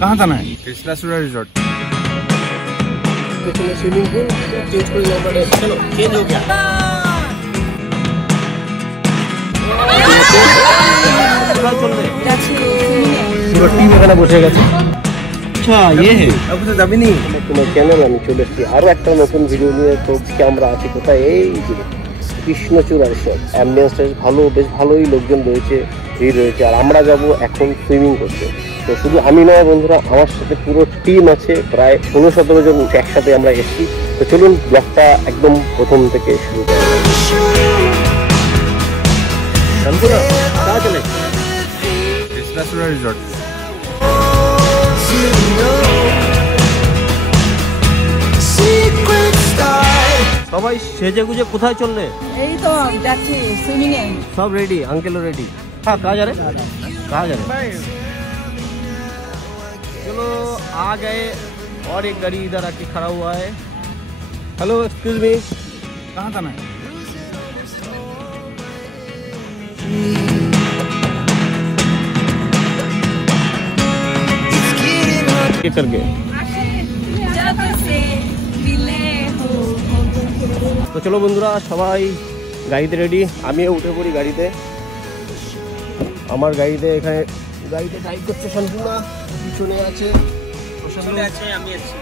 कहाँ जाना है? कृष्णाचूड़ा रिजॉर्ट। स्विमिंग पूल चेंज कर लेना पड़ेगा। चलो चेंज हो गया। পুরো টিম এখানে বসে গেছে। আচ্ছা ये है अब तो যাবি নি তোমার চ্যানেল আমি চলে এসেছি আরো একটা নতুন ভিডিও নিয়ে। তো আমরা আছি কোথায়? এই যে কৃষ্ণচূড়া রিসর্ট। অ্যাম্বিয়েন্সটা বেশ ভালোই লোকজন রয়েছে, ভিড় রয়েছে। আর আমরা যাব এখন সুইমিং করতে। তো শুধু আমি নয় বন্ধুরা, আমার সাথে পুরো টিম আছে, প্রায় 16-17 জন একসাথে আমরা এসেছি। তো চলুন ব্লগটা একদম প্রথম থেকে শুরু করা যাক। कृष्णाचूड़ा रिजॉर्ट। সবাই সেজে গুজে কোথায় চললে? এই তো যাচ্ছি সুইমিং এ। सब रेडी, अंकल रेडी। हाँ कहाँ जा रहे? कहाँ जा रहे? चलो आ गए और एक गाड़ी इधर आके खड़ा हुआ है। हेलो एक्सक्यूज मी, कहाँ जाना है? करके তো চলো বন্ধুরা সবাই গাড়িতে রেডি। আমিও উঠে পড়ি গাড়িতে। আমার গাড়িতে এখানে গাড়িতে ড্রাইভ করছে সঞ্জুনা, পিছনে আছে আমি আছি।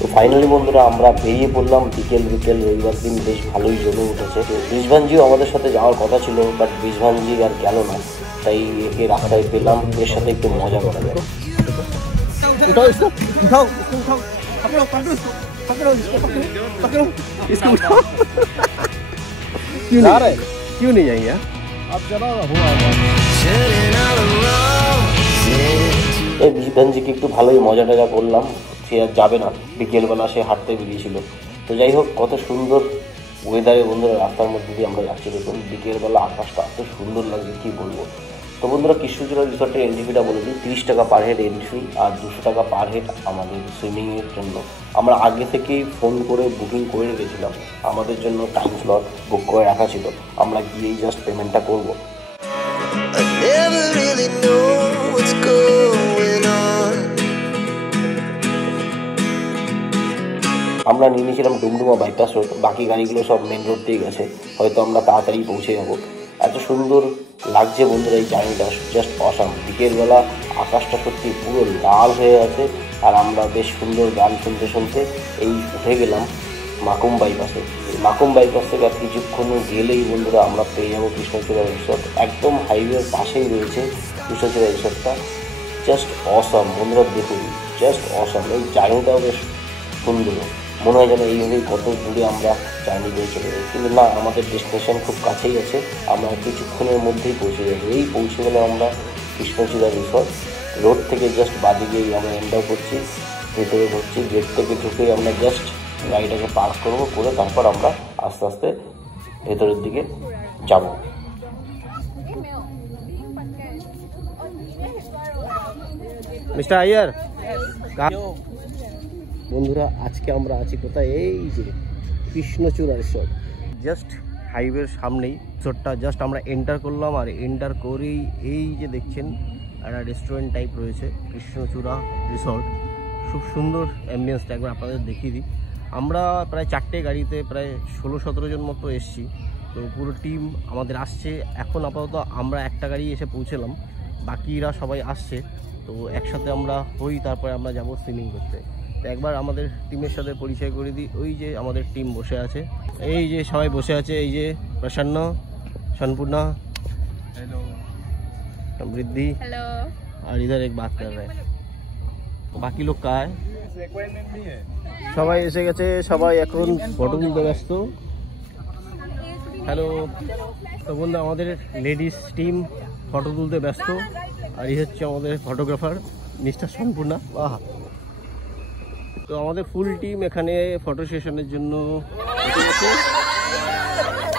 তো ফাইনালি বন্ধুরা আমরা বেরিয়ে পড়লাম। বিকেল রবিবার দিন বেশ ভালোই জমে উঠেছে। তো বৃষভানজিও আমাদের সাথে যাওয়ার কথা ছিল, বাট বৃষভানজি আর গেল না, তাই একে রাস্তায় পেলাম, এর সাথে একটু মজা করা যায়। उठाओ इसको, उठाओ इसको, उठाओ, पकड़ो पकड़ो इसको, पकड़ो इसको, पकड़ो इसको, उठाओ। क्यों जा रहे? क्यों नहीं जाएंगे? आप चलो हुआ এই বিশভানজিকে একটু ভালোই মজা টজা করলাম। সে আর যাবে না, বিকেলবেলা সে হাঁটতে বেরিয়েছিল। তো যাই হোক, কত সুন্দর ওয়েদারে বন্ধুরা রাস্তার মধ্যে দিয়ে আমরা যাচ্ছি। দেখুন বিকেলবেলা আকাশটা এত সুন্দর লাগছে কি বলবো। তো বন্ধুরা কৃষ্ণচূড়া রিসর্টের এন্ট্রি ফিটা বলে দিই, 30 টাকা পার হেড এন্ট্রি আর 200 টাকা পার হেড আমাদের সুইমিংয়ের জন্য। আমরা আগে থেকেই ফোন করে বুকিং করে রেখেছিলাম, আমাদের জন্য টাইম স্লট বুক করে রাখা ছিল। আমরা গিয়েই জাস্ট পেমেন্টটা করবো। আমরা নিয়ে নিয়েছিলাম ডুমডুমা বাইপাস রোড, বাকি গাড়িগুলো সব মেন রোড দিয়ে গেছে, হয়তো আমরা তাড়াতাড়ি পৌঁছে যাবো। এত সুন্দর লাগছে বন্ধুরা এই জার্নিটা, জাস্ট অসাম। বিকেলবেলা আকাশটা সত্যি পুরো লাল হয়ে আছে, আর আমরা বেশ সুন্দর গান শুনতে শুনতে এই উঠে গেলাম মাকুম বাইপাসে। মাকুম বাইপাস থেকে আর কিছুক্ষণ গেলেই বন্ধুরা আমরা পেয়ে যাবো কৃষ্ণচূড়া রিসর্ট। একদম হাইওয়ের পাশেই রয়েছে কৃষ্ণচূড়া রিসর্টটা। জাস্ট অসাম বন্ধুরা, দেখুন জাস্ট অসাম। এই জার্নিটাও বেশ সুন্দর, মনে হয় যেন এইভাবেই কত দূরে আমরা জার্নি করে চলে যাই। কিন্তু না, আমাদের ডেস্টিনেশন খুব কাছেই আছে, আমরা কিছুক্ষণের মধ্যেই পৌঁছে যাবো। এই পৌঁছে গেলে আমরা কৃষ্ণচূড়া রিসর্ট রোড থেকে জাস্ট বাদিকেই আমরা এন্টার করছি, ভেতরে ঢুকছি। গেট থেকে ঢুকেই আমরা জাস্ট গাড়িটাকে পার্ক করবো, করে তারপর আমরা আস্তে আস্তে ভেতরের দিকে যাব। মিস্টার আইয়ার, বন্ধুরা আজকে আমরা আছি কোথায়? এই যে কৃষ্ণচূড়া রিসর্ট, জাস্ট হাইওয়ের সামনেই রিসর্টটা। জাস্ট আমরা এন্টার করলাম, আর এন্টার করেই এই যে দেখছেন একটা রেস্টুরেন্ট টাইপ রয়েছে কৃষ্ণচূড়া রিসর্ট। খুব সুন্দর অ্যাম্বিয়েন্সটা একবার আপনাদের দেখিয়ে দিই। আমরা প্রায় 4টে গাড়িতে প্রায় 16-17 জন মতো এসছি। তো পুরো টিম আমাদের আসছে। এখন আপাতত আমরা একটা গাড়ি এসে পৌঁছলাম, বাকিরা সবাই আসছে। তো একসাথে আমরা হই, তারপরে আমরা যাব সুইমিং করতে। তো একবার আমাদের টিমের সাথে পরিচয় করে দিই। ওই যে আমাদের টিম বসে আছে, এই যে সবাই বসে আছে। এই যে প্রসন্ন, संपूर्णा, हेलो, समृद्धि, हेलो, और इधर एक बात कर रहे हैं। बाकी लोग कहाँ है? সবাই এসে গেছে, সবাই এখন ফটো তুলতে ব্যস্ত। হ্যালো। তো বন্ধু আমাদের লেডিস টিম ফটো তুলতে ব্যস্ত, আর এই হচ্ছে আমাদের ফটোগ্রাফার মিস্টার সম্পূর্ণা। বাহ। তো আমাদের ফুল টিম এখানে ফটো সেশনের জন্য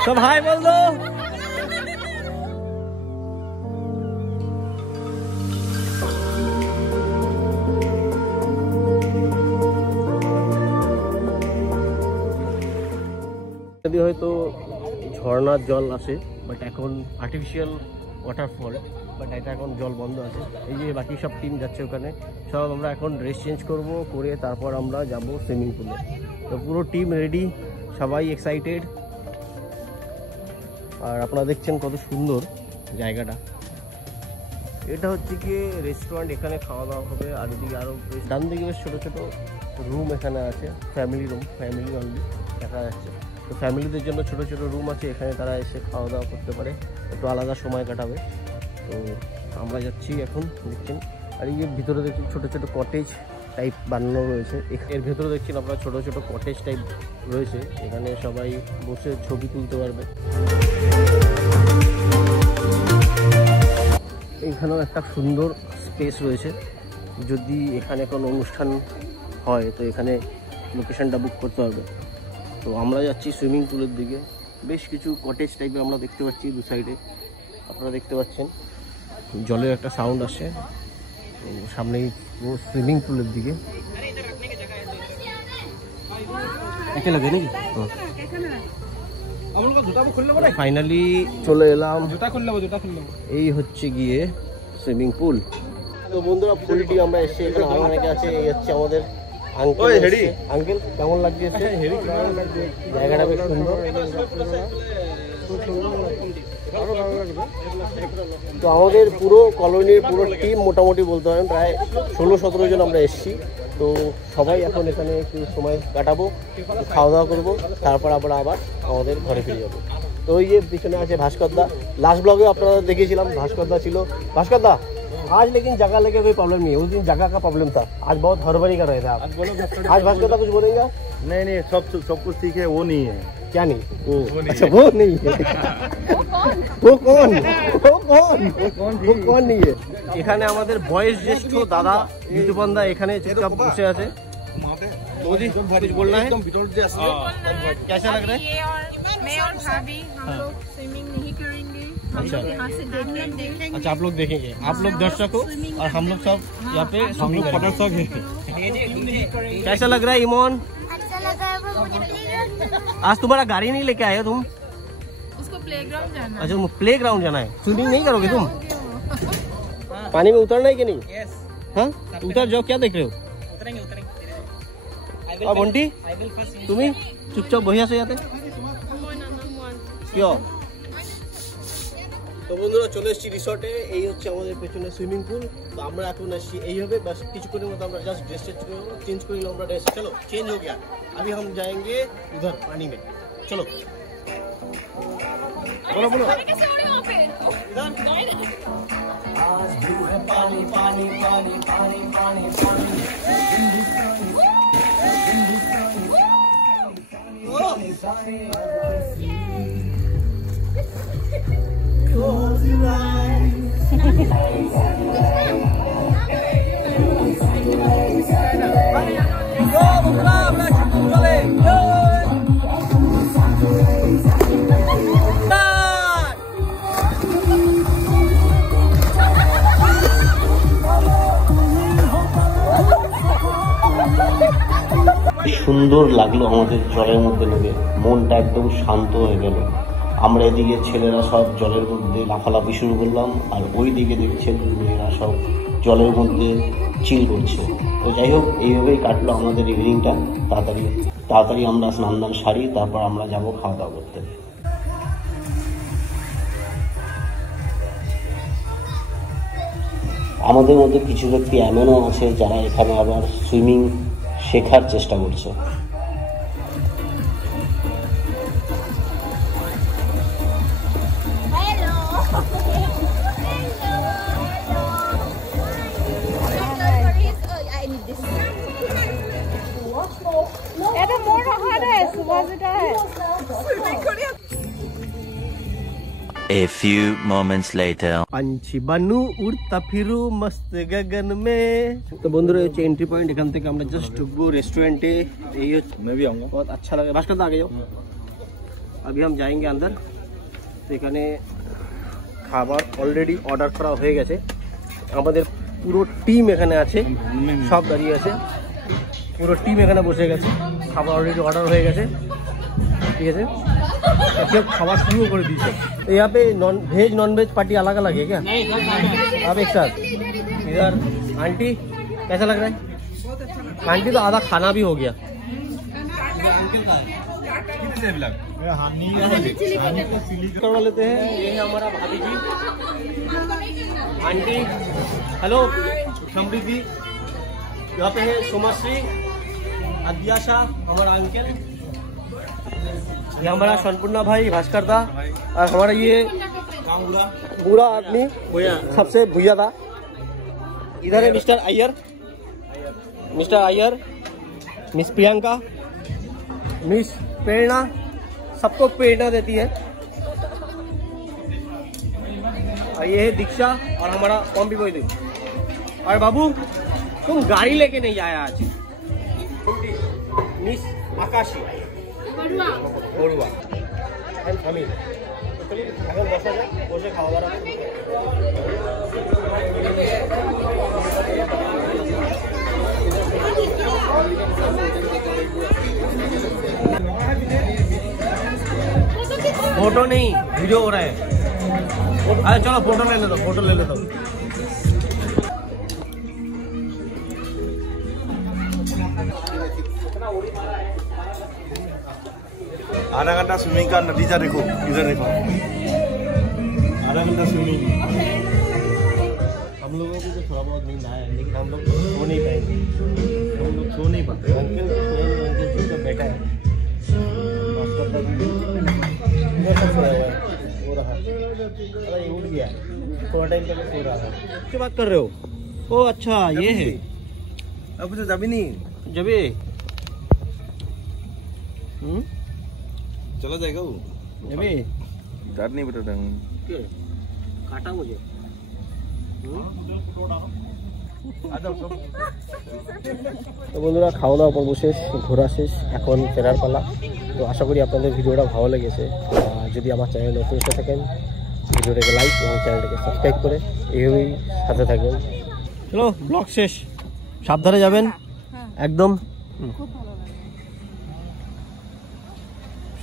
সব হাই বল দো। যদি হয়তো ঝর্ণার জল আসে, বাট এখন আর্টিফিশিয়াল ওয়াটারফল বাট এটা এখন জল বন্ধ আছে। এই যে বাকি সব টিম যাচ্ছে ওখানে, সব আমরা এখন ড্রেস চেঞ্জ করব, করে তারপর আমরা যাব সুইমিং পুলে। তো পুরো টিম রেডি, সবাই এক্সাইটেড। আর আপনারা দেখছেন কত সুন্দর জায়গাটা। এটা হচ্ছে কি রেস্টুরেন্ট, এখানে খাওয়া দাওয়া হবে। আর এদিকে আরও ডান দিকে বেশ ছোটো ছোটো রুম এখানে আছে, ফ্যামিলি রুম, ফ্যামিলি অনলি দেখা যাচ্ছে। তো ফ্যামিলিদের জন্য ছোটো ছোটো রুম আছে, এখানে তারা এসে খাওয়া দাওয়া করতে পারে, একটু আলাদা সময় কাটাবে। তো আমরা যাচ্ছি এখন, দেখছেন। আর এই যে ভিতরে দেখছেন ছোটো ছোটো কটেজ টাইপ বানানো রয়েছে, এর ভেতরে দেখছেন আপনারা ছোটো ছোটো কটেজ টাইপ রয়েছে, এখানে সবাই বসে ছবি তুলতে পারবে। এইখানেও একটা সুন্দর স্পেস রয়েছে, যদি এখানে কোনো অনুষ্ঠান হয় তো এখানে লোকেশনটা বুক করতে হবে। তো আমরা যাচ্ছি সুইমিং পুলের দিকে, বেশ কিছু কটেজ টাইপের আমরা দেখতে পাচ্ছি দু সাইডে, আপনারা দেখতে পাচ্ছেন জলের একটা সাউন্ড আসছে। তো সামনেই পুরো সুইমিং পুলের দিকে লাগে নাকি। ফাইনালি চলে এলাম, এই হচ্ছে গিয়ে সুইমিং পুল। তো বন্ধুরা পুলটি আমরা এসে এখানে আরো অনেকে আছে, এই হচ্ছে আমাদের আঙ্কেল। আঙ্কেল কেমন লাগছে? জায়গাটা বেশ সুন্দর। তো আমাদের পুরো কলোনির পুরো টিম মোটামুটি বলতে পারেন প্রায় 16-17 জন আমরা এসেছি। তো সবাই এখন এখানে একটু সময় কাটাবো, খাওয়া দাওয়া করবো, তারপর আমরা আবার আমাদের ঘরে ফিরে যাবো। তো ওই যে পিছনে আছে ভাস্করদা, লাস্ট ব্লগে আপনারা देखेছিলাম भास्कर ছিল। भास्कर दा आज लेकिन जगह लेके कोई प्रॉब्लम नहीं है, उस दिन जगह का प्रॉब्लम था, आज बहुत हड़बड़ी कर रहे थे आप। आज भास्कर दा कुछ बोलेंगे? नहीं सब कुछ ठीक है। वो नहीं है। क्या नहीं? अच्छा वो नहीं है। वो कौन नहीं है? এখানে আমাদের বয়স জ্যেষ্ঠ দাদা বিতুপন্দা এখানে চুপচাপ বসে আছে। कुछ बोलना है? कैसा लग रहा है? मैं और भाभी हम लोग स्विमिंग नहीं करेंगे, हम अच्छा। लोग यहाँ से देखेंगे। अच्छा आप लोग देखेंगे, आप लोग दर्शक हो और हम लोग सब यहाँ पे हम लोग प्रदर्शक हैं। कैसा लग रहा है इमोन? अच्छा लगा है, मुझे प्लेग्राउंड। आज तुम्हारा गाड़ी नहीं लेके आए हो तुम? उसको प्लेग्राउंड जाना। अच्छा प्ले ग्राउंड जाना है, स्विमिंग नहीं करोगे तुम? पानी में उतरना है कि नहीं? हाँ उतर जाओ, क्या देख रहे हो? अब बंटी তুমি চুপচাপ বসে আসো যাতে কিয়। তো বন্ধুরা চলে এসেছি রিসর্টে, এই হচ্ছে আমাদের পেছনে সুইমিং পুল। তো আমরা এখন আসছি এইভাবে, বাস কিছুক্ষণের মতো আমরা জাস্ট ড্রেস চেঞ্জ করে নিলাম আমরা ড্রেস। চলো चेंज हो गया, अभी हम जाएंगे उधर पानी में। चलो बोलो बोलो पानी पानी पानी पानी पानी पानी। Close your সুন্দর লাগলো আমাদের জলের মধ্যে নেমে, মনটা একদম শান্ত হয়ে গেল। আমরা এদিকে ছেলেরা সব জলের মধ্যে লাফালাফি শুরু করলাম, আর ওই দিকে দেখছেন মেয়েরা সব জলের মধ্যে চিল করছে। তো যাই হোক এইভাবেই কাটলো আমাদের ইভিনিংটা। তাড়াতাড়ি আমরা স্নান দান সারি, তারপর আমরা যাব খাওয়া দাওয়া করতে। আমাদের মধ্যে কিছু ব্যক্তি এমনও আছে যারা এখানে আবার সুইমিং শেখার চেষ্টা করছে। A few moments later. पंछी बनू उड़ता फिरू मस्त गगन में। तो বন্ধুরা হচ্ছে এন্ট্রি পয়েন্ট, এখান থেকে আমরা জাস্ট ঢুকবো রেস্টুরেंटे। এই হচ্ছে मैं भी आऊंगा। बहुत अच्छा लगा। भास्कर दा आगे जाओ, अभी हम जाएंगे अंदर। তো এখানে খাবার অলরেডি অর্ডার করা হয়ে গেছে, আমাদের পুরো টিম এখানে আছে, সব দাঁড়িয়ে আছে, পুরো টিম এখানে বসে গেছে, খাবার অলরেডি অর্ডার হয়ে গেছে, ঠিক আছে। खावा शुरू कर दी है। यहाँ पे नॉन वेज पार्टी अलग अलग है क्या? आप एक साथ। इधर आंटी कैसा लग रहा है? आंटी तो आधा खाना भी हो गया। करवा लेते हैं। ये है हमारा भाभी जी, आंटी। हेलो समृद्धि। यहाँ पे है सोमाश्री, अध्याशा, हमारा अंकल। ये हमारा सोनपुर्णा भाई भास्कर था, और हमारा ये बूढ़ा आदमी सबसे भूया था। इधर है mister Iyer, miss Priyanka, miss Prerna, सबको प्रेरणा देती है। और ये है दीक्षा और हमारा पॉम्पी बॉय। और बाबू तुम गाड़ी लेके नहीं आया आज। मिस आकाशी बड़ुआ আমি এখন বসা যায়, বসে খাওয়া দাওয়া। फोटो नहीं, वीडियो हो रहा है। अरे चलो फोटो ले लेता हूँ, फोटो ले लेता हूँ। आधा घंटा स्विमिंग का नतीजा देखो, इधर देखो, आधा घंटा स्विमिंग। हम लोगों को तो थोड़ा बहुत नींद आया है, लेकिन हम लोग सो नहीं पाएंगे। हम लोग सो नहीं पाते। अंकल तो बैठा है, सो रहा है। अरे ये उठ गया, थोड़ा टाइम पहले सो रहा है। क्या बात कर रहे हो? ओ अच्छा ये है। अब तो जब नहीं जबे चला जाएगा वो। जबे डर नहीं बेटा, काटा मुझे। তো বন্ধুরা খাওয়া দাওয়া পর্ব শেষ, ঘোরা শেষ, এখন ফেরার পালা। তো আশা করি আপনাদের ভিডিওটা ভালো লেগেছে। যদি আমার চ্যানেল নতুন এসে থাকেন, ভিডিওটাকে লাইক এবং চ্যানেলটাকে সাবস্ক্রাইব করে এইভাবেই সাথে থাকবেন। চলো ব্লগ শেষ, সাবধানে যাবেন একদম।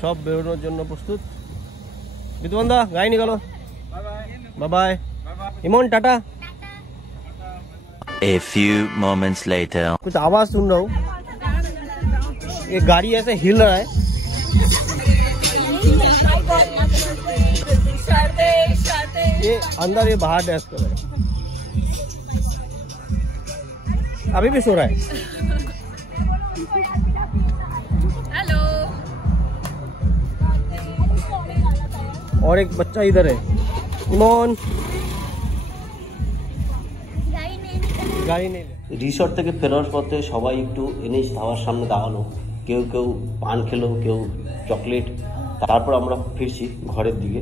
সব বেরোনোর জন্য প্রস্তুত। বিদ্যুবন্ধা গাড়ি নিকালো। Bye bye. Emon tata. A few moments later. कुछ आवाज सुन रहा हूँ, ये गाड़ी ऐसे हिल रहा है। ये अंदर ये बाहर डैश कर रहा है। अभी भी सो रहा है। हेलो। और एक बच्चा इधर है, इमोन। गाड़ी नहीं। রিসর্ট থেকে ফেরার পথে সবাই একটু এনএইচ ধাবার সামনে দাঁড়ানো, কেউ কেউ পান খেলো, কেউ চকলেট। তারপর আমরা ফিরছি ঘরের দিকে।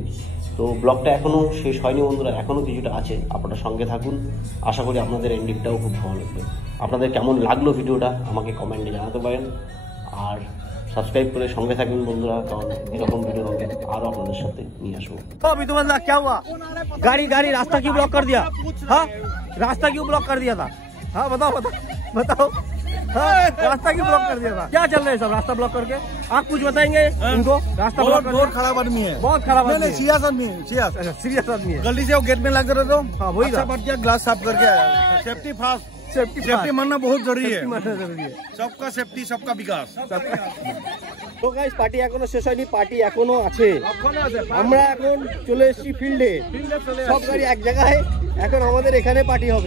তো ব্লগটা এখনও শেষ হয়নি বন্ধুরা, এখনও কিছুটা আছে, আপনারা সঙ্গে থাকুন। আশা করি আপনাদের এন্ডিংটাও খুব ভালো লাগবে। আপনাদের কেমন লাগলো ভিডিওটা আমাকে কমেন্টে জানাতে পারেন, আর সাবস্ক্রাইব করে সঙ্গে থাকবেন বন্ধুরা, কারণ এরকম ভিডিও হবে আরও আপনাদের সাথে নিয়ে আসবো। अभी तो बंदा क्या हुआ? गाड़ी रास्ता क्यों ब्लॉक कर दिया? हाँ रास्ता क्यों ब्लॉक कर दिया था? हाँ बताओ बताओ। हाँ रास्ता क्यों ब्लॉक कर दिया था? क्या चल रहा है सब रास्ता ब्लॉक करके? आप कुछ बताएंगे इनको? रास्ता ब्लॉक बहुत खराब आदमी है, बहुत खराब आदमी है। सीरियस आदमी है, सीरियस आदमी है। गलती से वो गेट में लग रहा तो हाँ वही था। बढ़ गया, ग्लास साफ करके आया। सेफ्टी फास्ट, सेफ्टी मानना बहुत जरूरी है। सबका सेफ्टी, सबका विकास। তো গাইস পার্টি এখনো শেষ হয়নি, পার্টি এখনো আছে। আমরা এখন চলে এসেছি ফিল্ডে, সব গাড়ি এক জায়গায়, এখন আমাদের এখানে পার্টি হবে।